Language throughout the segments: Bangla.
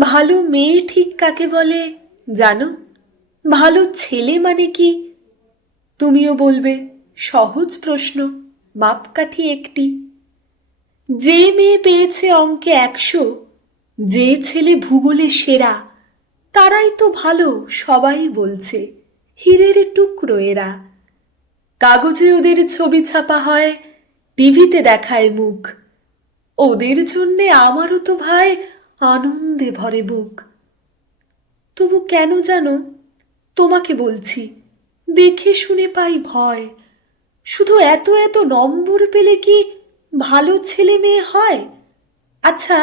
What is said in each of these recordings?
ভালো মেয়ে ঠিক কাকে বলে জানো? ভালো ছেলে মানে কি? তুমিও বলবে সহজ প্রশ্ন, মাপকাঠি একটি। যে মেয়ে পেয়েছে অঙ্কে 100, যে ছেলে ভূগোলে সেরা, তারাই তো ভালো, সবাই বলছে। হীরের টুকরো এরা। কাগজে ওদের ছবি ছাপা হয়, টিভিতে দেখায় মুখ। ওদের জন্যে আমারও তো ভাই আনন্দে ভরে বুক। তবু কেন জানো, তোমাকে বলছি, দেখে শুনে পাই ভয়। শুধু এত এত নম্বর পেলে কি ভালো ছেলে মেয়ে হয়? আচ্ছা,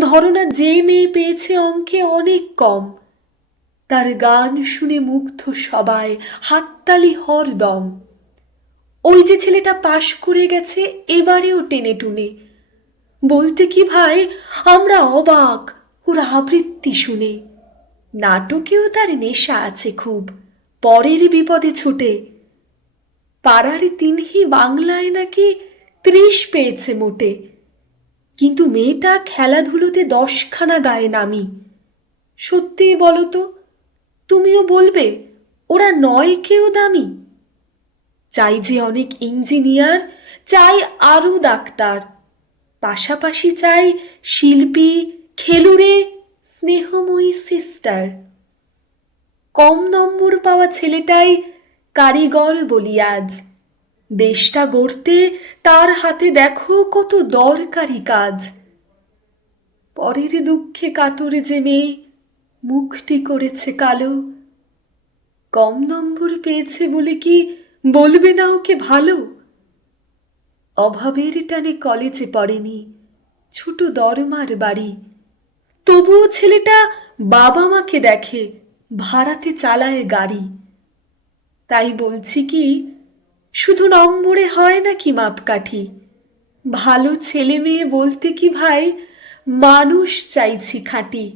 ধরো না যে মেয়ে পেয়েছে অঙ্কে অনেক কম, তার গান শুনে মুগ্ধ সবাই, হাততালি হরদম। ওই যে ছেলেটা পাশ করে গেছে এবারেও টেনে টুনে, বলতে কি ভাই আমরা অবাক ওর আবৃত্তি শুনে। নাটকেও তার নেশা আছে খুব, পরের বিপদে ছুটে। পাড়ার তিনহি বাংলায় নাকি 30 পেয়েছে মোটে। কিন্তু মেয়েটা খেলাধুলোতে 10খানা গায়ে নামি। সত্যিই বলো তো, তুমিও বলবে ওরা নয় কেউ দামি? চাই যে অনেক ইঞ্জিনিয়ার, চাই আরো ডাক্তার, পাশাপাশি চাই শিল্পী, খেলুড়ে, স্নেহময়ী সিস্টার। কম নম্বর পাওয়া ছেলেটাই কারিগর বলি আজ। দেশটা গড়তে তার হাতে দেখো কত দরকারি কাজ। পরের দুঃখে কাতরে যে মেয়ে মুখটি করেছে কালো, কম নম্বর পেয়েছে বলে কি বলবে না ওকে ভালো? অভাবের টানে কলেজে পড়েনি, ছোট দরমার বাড়ি, তবুও ছেলেটা বাবা মাকে দেখে, ভাড়াতে চালায় গাড়ি। তাই বলছি কি, শুধু নম্বরে হয় নাকি মাপকাঠি? ভালো ছেলে মেয়ে বলতে কি ভাই মানুষ চাইছি খাঁটি।